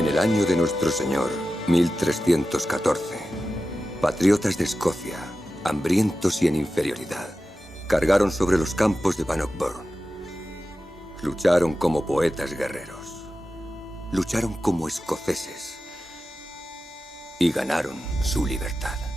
En el año de nuestro Señor, 1314, patriotas de Escocia, hambrientos y en inferioridad, cargaron sobre los campos de Bannockburn. Lucharon como poetas guerreros. Lucharon como escoceses. Y ganaron su libertad.